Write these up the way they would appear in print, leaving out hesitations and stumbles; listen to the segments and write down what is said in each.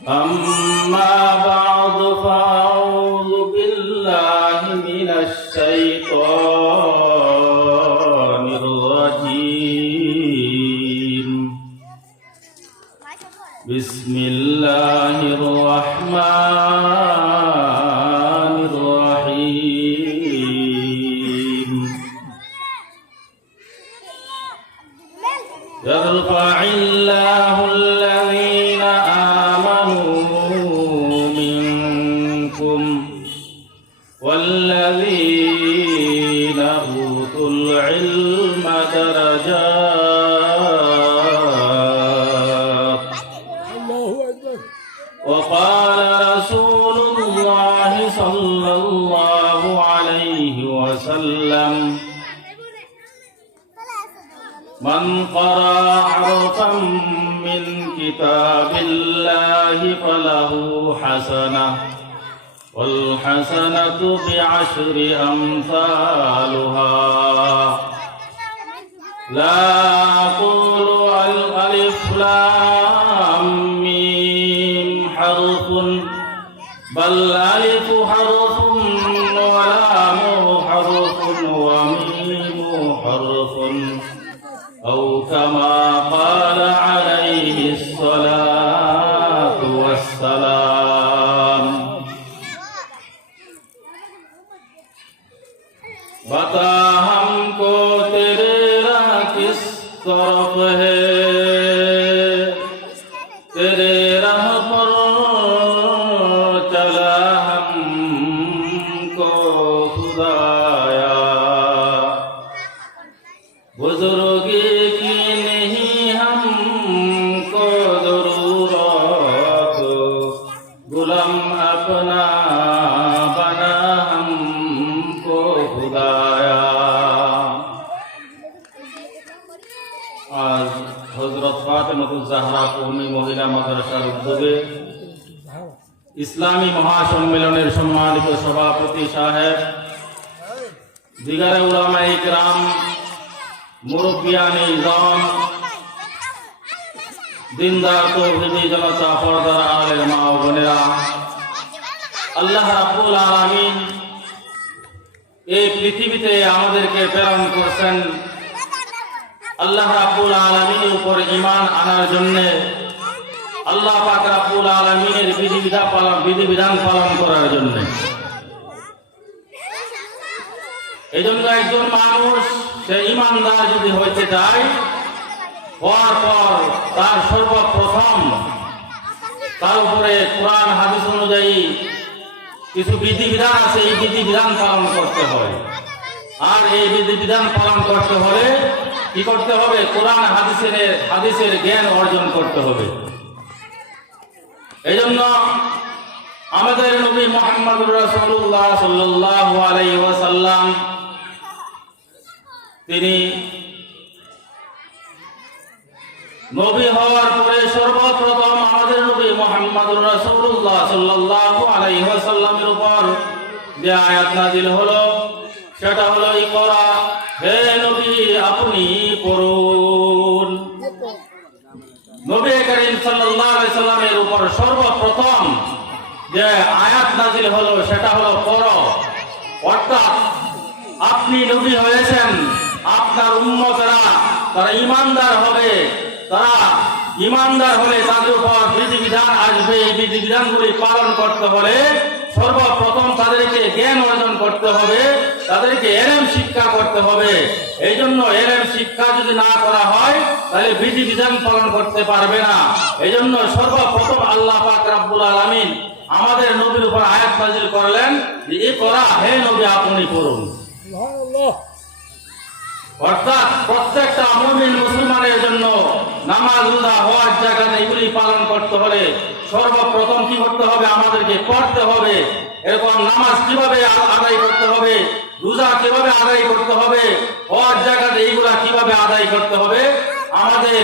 أما بعد فأعوذ بالله من الشيطان الرجيم بسم الله الرحمن الرحيم يرفع الله الذين والذين أوتوا العلم درجات وقال رسول الله صلى الله عليه وسلم من قرأ حرفا من كتاب الله فله حسنة والحسنة بعشر أمثالها لا أقول الألف لام ميم حرف بل ألف حرف ولام حرف وميم حرف أو كما قال عليه الصلاة والسلام बता हमको तेरे राह किस तरफ है तेरे राह पर चला हमको खुदाया बुजुर्गी की नहीं हमको जरूरत गुलाम अपना बना हमको खुदाया आज हजरत फातिमातुज ज़हरा कौमी महिला মাদ্রাসার উদ্যোগে ইসলামী মহাসম্মেলনের সম্মানিত সভাপতি সাহেব দিগারে উলামায়ে কিরাম মুরব্বিয়ানে ইজাম দিনদার তৌহিদি জনতা পর্দার আলের মা ও বোনেরা আল্লাহ রাব্বুল আলামিন এই পৃথিবীতে আমাদেরকে প্রেরণ করেছেন আল্লাহ রাব্বুল আলামিনের উপর ঈমান আনার জন্য আল্লাহ পাক রাব্বুল আলামিনের বিধিবিধান পালন করার জন্য এইজন্য একজন মানুষ সে ঈমানদার যদি হইতে চায় হওয়ার পর তার সর্বপ্রথম তার উপরে কোরআন হাদিস অনুযায়ী কিছু বিধিবিধান আছে এই বিধিবিধান পালন করতে হয় আর এই বিধিবিধান পালন করতে হলে কি করতে হবে কোরআন হাদিসের জ্ঞান অর্জন করতে হবে এইজন্য আমাদের নবী মুহাম্মদুর রাসূলুল্লাহ সাল্লাল্লাহু আলাইহি ওয়াসাল্লাম তিনি নবী হওয়ার পরে সর্বপ্রথম আমাদের নবী মুহাম্মদুর রাসূলুল্লাহ সাল্লাল্লাহু আলাইহি ওয়াসাল্লামের উপর যে আয়াত নাযিল হলো সেটা হলো ইকরা হে নবী আপনি পড়ুন নবী করিম সাল্লাল্লাহু আলাইহি সাল্লামের উপর সর্বপ্রথম যে আয়াত নাযিল হলো সেটা হলো পড়ো অর্থাৎ আপনি নবী হয়েছেন আপনার উম্মতরা তারা ঈমানদার হবে তারা ঈমানদার হলে তাদের উপর বিধিবিধান আসবে এই বিধিবিধানগুলি পালন করতে হলে সর্বপ্রথম তাদেরকে জ্ঞান অর্জন করতে হবে তাদেরকে ইলম শিক্ষা করতে হবে এইজন্য ইলম শিক্ষা যদি না করা হয় তাহলে বিধিবিধান পালন করতে পারবে না এইজন্য সর্বপ্রথম আল্লাহ পাক রব্বুল আলামিন আমাদের নবীর উপর আয়াত নাযিল করলেন যে ইকরা হে নবী আপনি পড়ুন সুবহানাল্লাহ অর্থাৎ প্রত্যেকটা মুমিন মুসলমানের জন্য নামাজ রোজা হজ যাকাত এগুলি পালন করতে হলে সর্বপ্রথম কি করতে হবে আমাদেরকে পড়তে হবে এরকম নামাজ কিভাবে আদায় করতে হবে রোজা কিভাবে আদায় করতে হবে হজ যাকাত এইগুলা কিভাবে আদায় করতে হবে আমাদের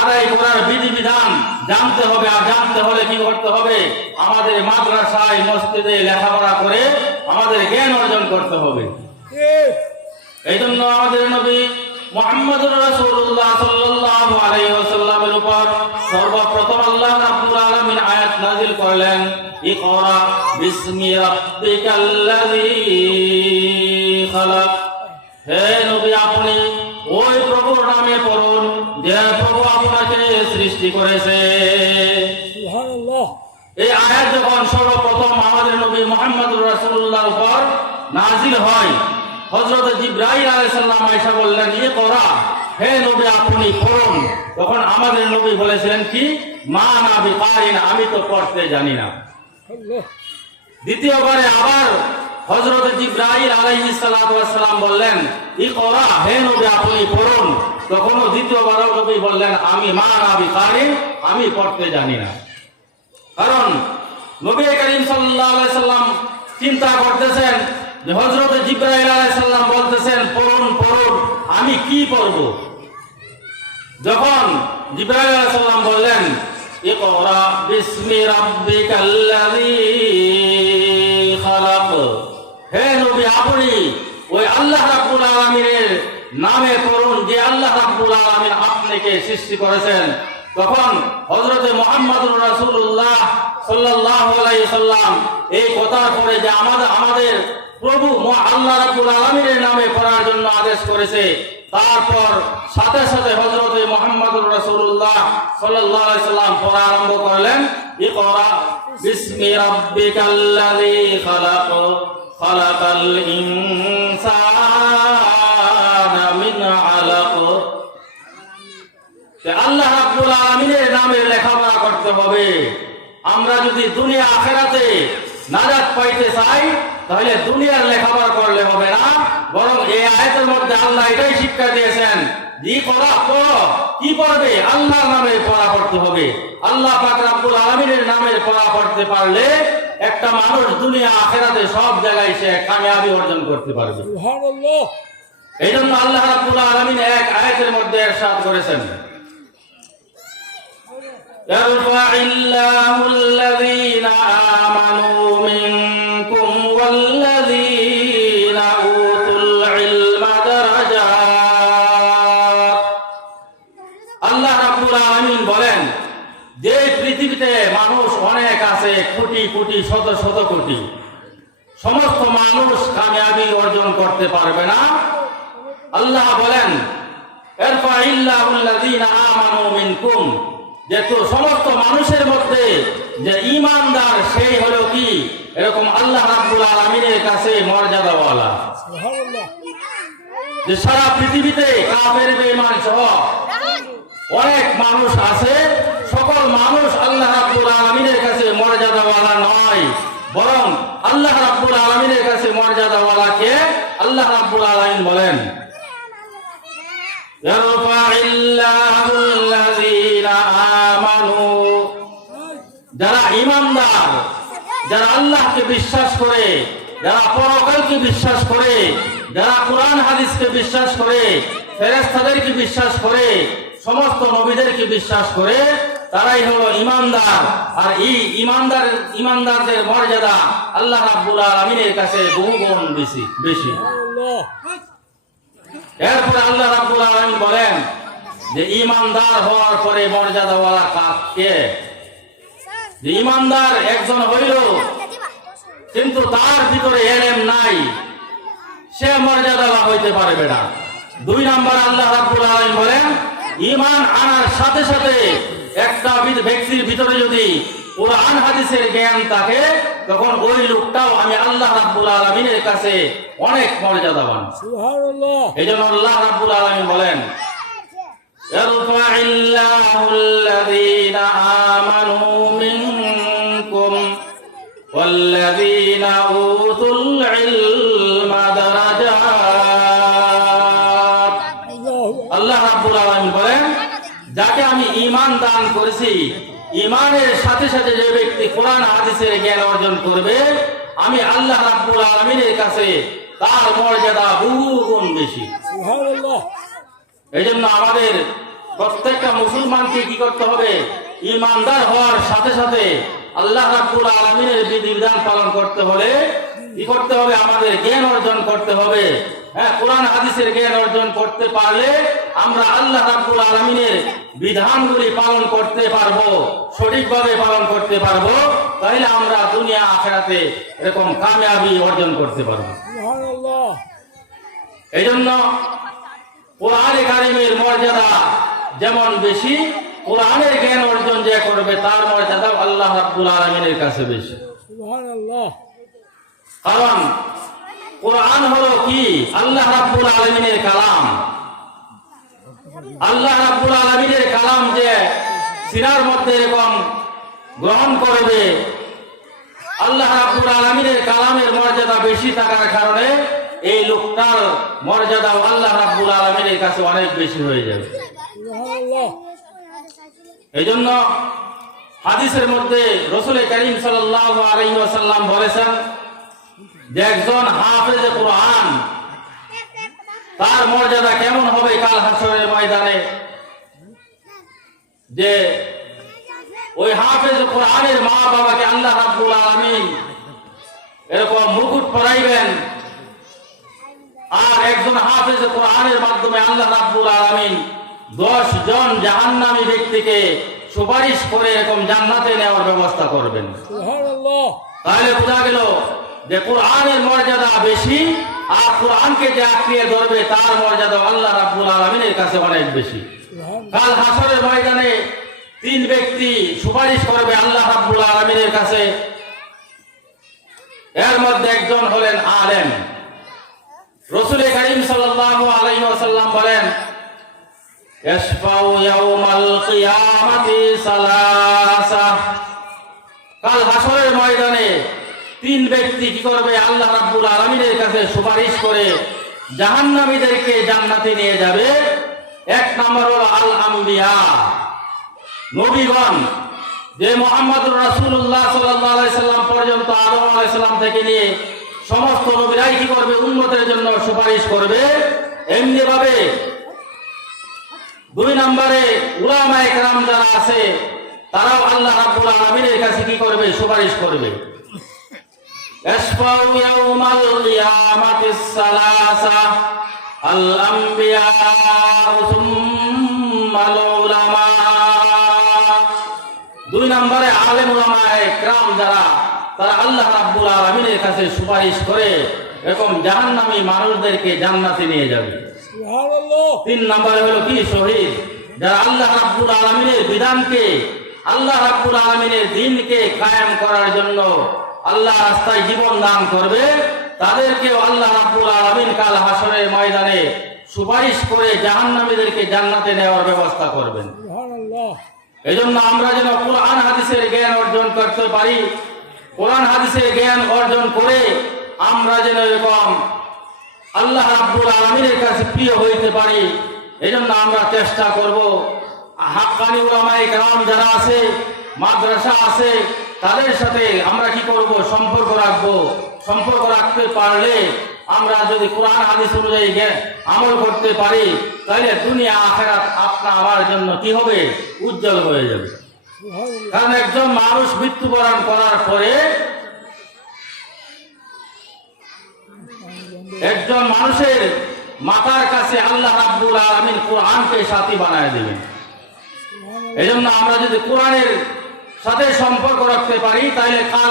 আদায় করার বিধিবিধান জানতে হবে আর জানতে হলে কি করতে হবে আমাদের মাদ্রাসায় মসজিদে লেখাপড়া করে আমাদের জ্ঞান অর্জন করতে হবে এইজন্য আমাদের নবী মুহাম্মদুর রাসূলুল্লাহ সাল্লাল্লাহু আলাইহি ওয়াসাল্লামের উপর সর্বপ্রথম আল্লাহ রাব্বুল আলামিন আয়াত নাযিল করলেন, ইকরা বিসমি রাব্বিকাল্লাযী খালাক। হে নবী, আপনি ওই প্রভুর নামে পড়ুন যে প্রভু আপনাকে সৃষ্টি করেছে। সুবহানাল্লাহ। এই আয়াত যখন সর্বপ্রথম আমাদের নবী মুহাম্মদুর রাসূলুল্লাহর উপর নাযিল হয়, হযরত জিবরাইল আলাইহিস সালাম আয়েশা বললেন, ইকরা, হে নবী আপনি পড়ুন। তখন আমাদের নবী বলেছিলেন কি, মা না বিকারিন, আমি তো পড়তে জানি না। আল্লাহ। দ্বিতীয়বারে আবার হযরত জিবরাইল আলাইহিস সালাতু ওয়াস সালাম বললেন, ইকরা, হে নবী আপনি পড়ুন। তখনও দ্বিতীয়বারও নবী বললেন, আমি মা না বিকারিন, আমি পড়তে জানি না। কারণ নবী করিম সাল্লাল্লাহু আলাইহি সাল্লাম চিন্তা করতেছেন যে হযরত জিবরাইল আলাইহিস সালাম বলতেছেন পড়ুন পড়ুন, আমি কি পড়ব? যখন জিবরাইল আলাইহিস সালাম বললেন, ইকরা বিসমি রাব্বিকাল্লাযী খালাক, হে নবী আপনি ওই আল্লাহ রাব্বুল আলামিনের নামে পড়ুন যে আল্লাহ রাব্বুল আলামিন আপনাকে সৃষ্টি করেছেন। তখন হযরতে মুহাম্মদুর রাসূলুল্লাহ সাল্লাল্লাহু আলাইহি সাল্লাম এই কথার পরে যে আমাদের প্রভু আল্লাহ রাব্বুল আলামিনের নামে পড়ার জন্য আদেশ করেছে, তারপর সাথে সাথে হযরতে মুহাম্মদুর রাসূলুল্লাহ সাল্লাল্লাহু আলাইহি সাল্লাম পড়া আরম্ভ করলেন, ইকরা বিসমি রাব্বিকাল্লাযী খালাক খালাকাল ইনসানা মিন আলাক। আল্লাহ রাব্বুল আলামিনের নামে লেখাপড়া করতে হবে। আমরা যদি দুনিয়া আখিরাতে নাজাত পাইতে চাই, তাহলে দুনিয়ার লেখাপড়া করলে হবে না, বরং এই আয়াতের মধ্যে আল্লাহ এটাই শিক্ষা দিয়েছেন, জি পড়া পড়ো, কি পড়বে? আল্লাহর নামে পড়া পড়তে হবে। আল্লাহ পাক রাব্বুল আলামিনের নামে পড়া পড়তে পারলে একটা মানুষ দুনিয়া আখিরাতে সব জায়গায় সে কামিয়াবি অর্জন করতে পারবে। সুবহানাল্লাহ। এই জন্য আল্লাহ রাব্বুল আলামিন এক আয়াতের মধ্যে ইরশাদ করেছেন, يرفع الله الذين آمنوا منكم والذين أوتوا العلم درجات। আল্লাহ রাব্বুল আলামিন বলেন, যে পৃথিবীতে মানুষ অনেক আছে, কোটি কোটি শত শত কোটি, সমস্ত মানুষ কামিয়াবি অর্জন করতে পারবে না। আল্লাহ বলেন, ইরফাইল্লাহুল্লাযীনা আমানু মিনকুম, যে তো সমস্ত মানুষের মধ্যে যে ঈমানদার সেই হলো কি এরকম আল্লাহ রাব্বুল আলামিনের কাছে মর্যাদাওয়ালা। সুবহানাল্লাহ। যে সারা পৃথিবীতে কাফের বেঈমান সহ অনেক মানুষ আছে, সকল মানুষ আল্লাহ রাব্বুল আলামিনের কাছে মর্যাদাওয়ালা নয়, বরং আল্লাহ রাব্বুল আলামিনের কাছে মর্যাদাওয়ালা কে? আল্লাহ রাব্বুল আলামিন বলেন, ইয়ারফাইল্লাহুল্লাযীনা আমানু, যারা ঈমানদার, যারা আল্লাহকে বিশ্বাস করে, যারা পরকালকে বিশ্বাস করে, যারা কোরআন হাদিসকে বিশ্বাস করে, ফেরেশতাদেরকে বিশ্বাস করে, সমস্ত নবীদেরকে বিশ্বাস করে, তারাই হলো ঈমানদার। আর এই ঈমানদারদের মর্যাদা আল্লাহ রাব্বুল আলামিনের কাছে বহুগুণ বেশি। সুবহানাল্লাহ। এরপরে আল্লাহ রাব্বুল আলামিন বলেন যে ঈমানদার হওয়ার পরে মর্যাদাওয়ালা কাকে? যে ঈমানদার একজন হইল কিন্তু তার ভিতরে ইলম নাই, সে মর্যাদাওয়ালা হইতে পারবে না। দুই নাম্বার আল্লাহ রাব্বুল আলামিন বলেন, ঈমান আনার সাথে সাথে একটা ব্যক্তির ভিতরে যদি কোরআন হাদিসের জ্ঞান থাকে, তখন ওই লোকটাও আমি আল্লাহ রাব্বুল আলামিনের কাছে অনেক মর্যাদাবান। সুবহানাল্লাহ। এইজন্য আল্লাহ রাব্বুল আলামিন বলেন, ইয়ারফাইল্লাহুল্লাযীনা আমানু মিনকুম ওয়াল্লাযীনা উতুল ইলমা দারাজাত। আল্লাহ রাব্বুল আলামিন বলেন, যাকে আমি ঈমান দান করেছি, ঈমানের সাথে সাথে যে ব্যক্তি কোরআন হাদিসের জ্ঞান অর্জন করবে, আমি আল্লাহ রাব্বুল আলামিনের কাছে তার মর্যাদা বহুগুণ বেশি। সুবহানাল্লাহ। এই জন্য আমাদের প্রত্যেকটা মুসলমানকে কি করতে হবে? ঈমানদার হওয়ার সাথে সাথে আল্লাহ রাব্বুল আলামিনের বিধিবিধান পালন করতে হলে কি করতে হবে? আমাদের জ্ঞান অর্জন করতে হবে। হ্যাঁ, কোরআন হাদিসের জ্ঞান অর্জন করতে পারলে আমরা আল্লাহ রাব্বুল আলামিনের বিধানগুলি পালন করতে পারবো, সঠিকভাবে পালন করতে পারবো। তাহলে আমরা দুনিয়া আখিরাতে এরকম কামিয়াবি অর্জন করতে পারবো। সুবহানাল্লাহ। এই জন্য কোরআনে কারিমের মর্যাদা যেমন বেশি, কোরআনের জ্ঞান অর্জন যে করবে তার মর্যাদা আল্লাহ রাব্বুল আলামিনের কাছে বেশি। সুবহানাল্লাহ। কারণ কোরআন হলো কি? আল্লাহ রাব্বুল আলামিনের কালাম। আল্লাহ রাব্বুল আলামিনের কালাম যে সিনার মধ্যে এরকম গ্রহণ করবে, আল্লাহ রাব্বুল আলামিনের কালামের মর্যাদা বেশি থাকার কারণে এই লোকটার মর্যাদা আল্লাহ রাব্বুল আলামিনের কাছে অনেক বেশি হয়ে যাবে। সুবহানাল্লাহ। এই জন্য হাদিসের মধ্যে রাসূল করিম সাল্লাল্লাহু আলাইহি ওয়াসাল্লাম বলেছেন যে একজন হাফেজে কোরআন তার মর্যাদা কেমন হবে কাল হাসরের ময়দানে, যে ওই হাফেজে কোরআনের মা বাবাকে আল্লাহ রাব্বুল আলামিন এরকম মুকুট পরাইবেন, আর একজন হাফেজে কোরআনের মাধ্যমে আল্লাহ রাব্বুল আলামিন 10 জন জাহান্নামী ব্যক্তিকে সুপারিশ করে এরকম জান্নাতে নেওয়ার ব্যবস্থা করবেন। সুবহানাল্লাহ। তাহলে বোঝা গেল যে কোরআনের মর্যাদা বেশি, আর কোরআনকে যে আঁকড়িয়ে ধরবে তার মর্যাদা আল্লাহ রাব্বুল আলামিনের কাছে অনেক বেশি। কাল হাসরের ময়দানে 3 ব্যক্তি সুপারিশ করবে আল্লাহ রাব্বুল আলামিনের কাছে। এর মধ্যে একজন হলেন আলেম। রাসূল করিম সাল্লাল্লাহু আলাইহি ওয়াসাল্লাম বলেন, ইয়াশফাউ ইয়াউমাল কিয়ামাতি সালাসা। কাল হাসরের ময়দানে 3 ব্যক্তি কি করবে? আল্লাহ রাব্বুল আলামিনের কাছে সুপারিশ করে জাহান্নামীদেরকে জান্নাতে নিয়ে যাবে। 1 নম্বর হলো আল আম্বিয়া, নবীগণ, যে মুহাম্মদুর রাসূলুল্লাহ সাল্লাল্লাহু আলাইহি সাল্লাম পর্যন্ত আদম আলাইহিস সালাম থেকে নিয়ে সমস্ত নবীরাই কি করবে? উম্মতের জন্য সুপারিশ করবে। এমনি ভাবে 2 নম্বরে উলামায়ে কেরাম যারা আছে তারাও আল্লাহ রাব্বুল আলামিনের কাছে কি করবে? সুপারিশ করবে। ইয়াশফাউ ইয়াউমাল কিয়ামাতিস সালাসা আল আম্বিয়া সুম্মাল উলামা। 2 নম্বরে আলেম উলামায়ে কেরাম যারা, তারা আল্লাহ রাব্বুল আলামিনের কাছে সুপারিশ করে এরকম জাহান্নামী মানুষদেরকে জান্নাতে নিয়ে যাবে। সুবহানাল্লাহ। 3 নম্বরে হলো কি? শহীদ, যারা আল্লাহ রাব্বুল আলামিনের বিধানকে, আল্লাহ রাব্বুল আলামিনের দ্বীনকে কায়েম করার জন্য আল্লাহ রাস্তায় জীবন দান করবে, তাদেরকেও আল্লাহ রাব্বুল আলামিন কাল হাসরের ময়দানে সুপারিশ করে জাহান্নামীদেরকে জান্নাতে নেওয়ার ব্যবস্থা করবেন। সুবহানাল্লাহ। এজন্য আমরা যেন কোরআন হাদিসের জ্ঞান অর্জন করতে পারি, কোরআন হাদিসের জ্ঞান অর্জন করে আমরা যেন এরকম আল্লাহ রাব্বুল আলামিনের কাছে প্রিয় হইতে পারি। এজন্য আমরা চেষ্টা করব হাক্কানি উলামায়ে কেরাম যারা আছে, মাদ্রাসা আছে, তাদের সাথে আমরা কি করব? সম্পর্ক রাখবো। সম্পর্ক রাখতে পারলে আমরা যদি কোরআন হাদিস অনুযায়ী আমল করতে পারি, তাহলে দুনিয়া আখিরাত আপনা আমার জন্য কি হবে? উজ্জ্বল হয়ে যাবে। সুবহানাল্লাহ। কারণ একজন মানুষ মৃত্যুবরণ করার পরে একজন মানুষের মাথার কাছে আল্লাহ রাব্বুল আলামিন কোরআনকে সাথী বানায় দিবেন। এই জন্য আমরা যদি কোরআনের সাথে সম্পর্ক রাখতে পারি, তাহলে কাল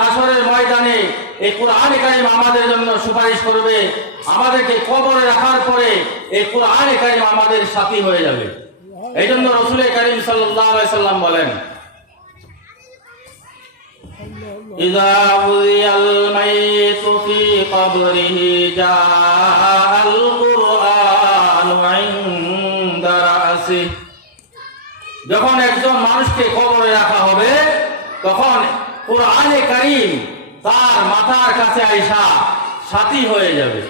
হাসরের ময়দানে এই কোরআনে কারিম আমাদের জন্য সুপারিশ করবে। আমাদেরকে কবরে রাখার পরে এই কোরআনে কারিম আমাদের সাথী হয়ে যাবে। এই জন্য রাসূল করিম সাল্লাল্লাহু আলাইহি সাল্লাম বলেন, ইযা উযিয়াল মাইতু ফি কবরিহি জাআল কুরআনু ইনদা রাসিহি। যখন একজন মানুষকে কবরে রাখা হবে, তখন কোরআনে কারীম তার মাথার কাছে আইসা সাথী হয়ে যাবে।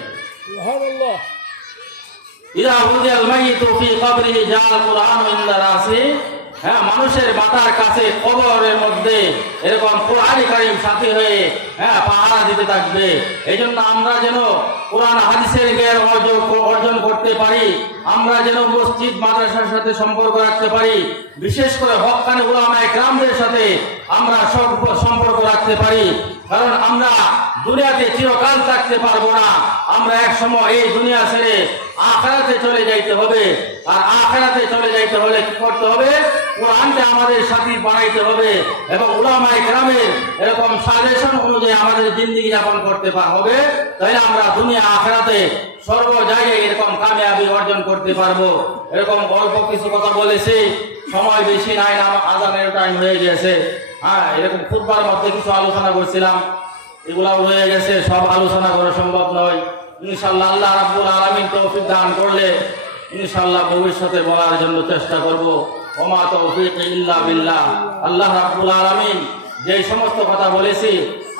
সুবহানাল্লাহ। ইযা উযিয়াল মাইতু ফি কবরিহি জাআল কুরআনু ইনদা রাসিহি। হ্যাঁ, মানুষের মাথার কাছে কবরের মধ্যে এরকম কোরআন কারীম সাথী হয়ে পাহারা দিতে থাকবে। এই জন্য আমরা যেন কোরআন হাদিসের জ্ঞান অর্জন করতে পারি, আমরা যেন মসজিদ মাদ্রাসার সাথে সম্পর্ক রাখতে পারি, বিশেষ করে হক্কানি উলামায়ে কেরামদের সাথে আমরা সম্পর্ক রাখতে পারি। কারণ আমরা দুনিয়াতে চিরকাল থাকতে পারবো না, আমরা এক সময় এই দুনিয়া ছেড়ে আখিরাতে চলে যাইতে হবে। আর আখিরাতে চলে যাইতে হলে কি করতে হবে? কোরআনকে আমাদের সাথী বানাইতে হবে এবং উলামায়ে কেরামের এরকম সাজেশন অনুযায়ী আমাদের জিন্দেগি যাপন করতে হবে। তাহলে আমরা দুনিয়া আখিরাতে সর্ব জায়গায় এরকম কামিয়াবি অর্জন করতে পারবো। এরকম অল্প কিছু কথা বলেছি, সময় বেশি নাই, না আজানের টাইম হয়ে গেছে। এরকম খুতবার মধ্যে কিছু আলোচনা করছিলাম, এগুলাও হয়ে গেছে, সব আলোচনা করা সম্ভব নয়। ইনশাআল্লাহ আল্লাহ রাব্বুল আলামিন তৌফিক দান করলে ইনশাআল্লাহ ভবিষ্যতে বলার জন্য চেষ্টা করব। ওমা তৌফিক ইল্লা বিল্লাহ। আল্লাহ রাব্বুল আলামিন যে সমস্ত কথা বলেছি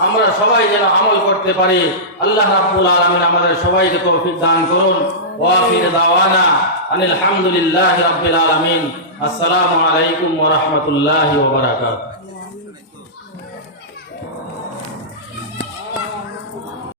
আমরা সবাই যেন আমল করতে পারি, আল্লাহ রাব্বুল আলামিন আমাদের সবাইকে তৌফিক দান করুন। ওয়া আখির দাওয়ানা আনিল হামদুলিল্লাহি রাব্বিল আলামিন। আসসালামু আলাইকুম ওয়া রাহমাতুল্লাহি ওয়া বারাকাতুহু।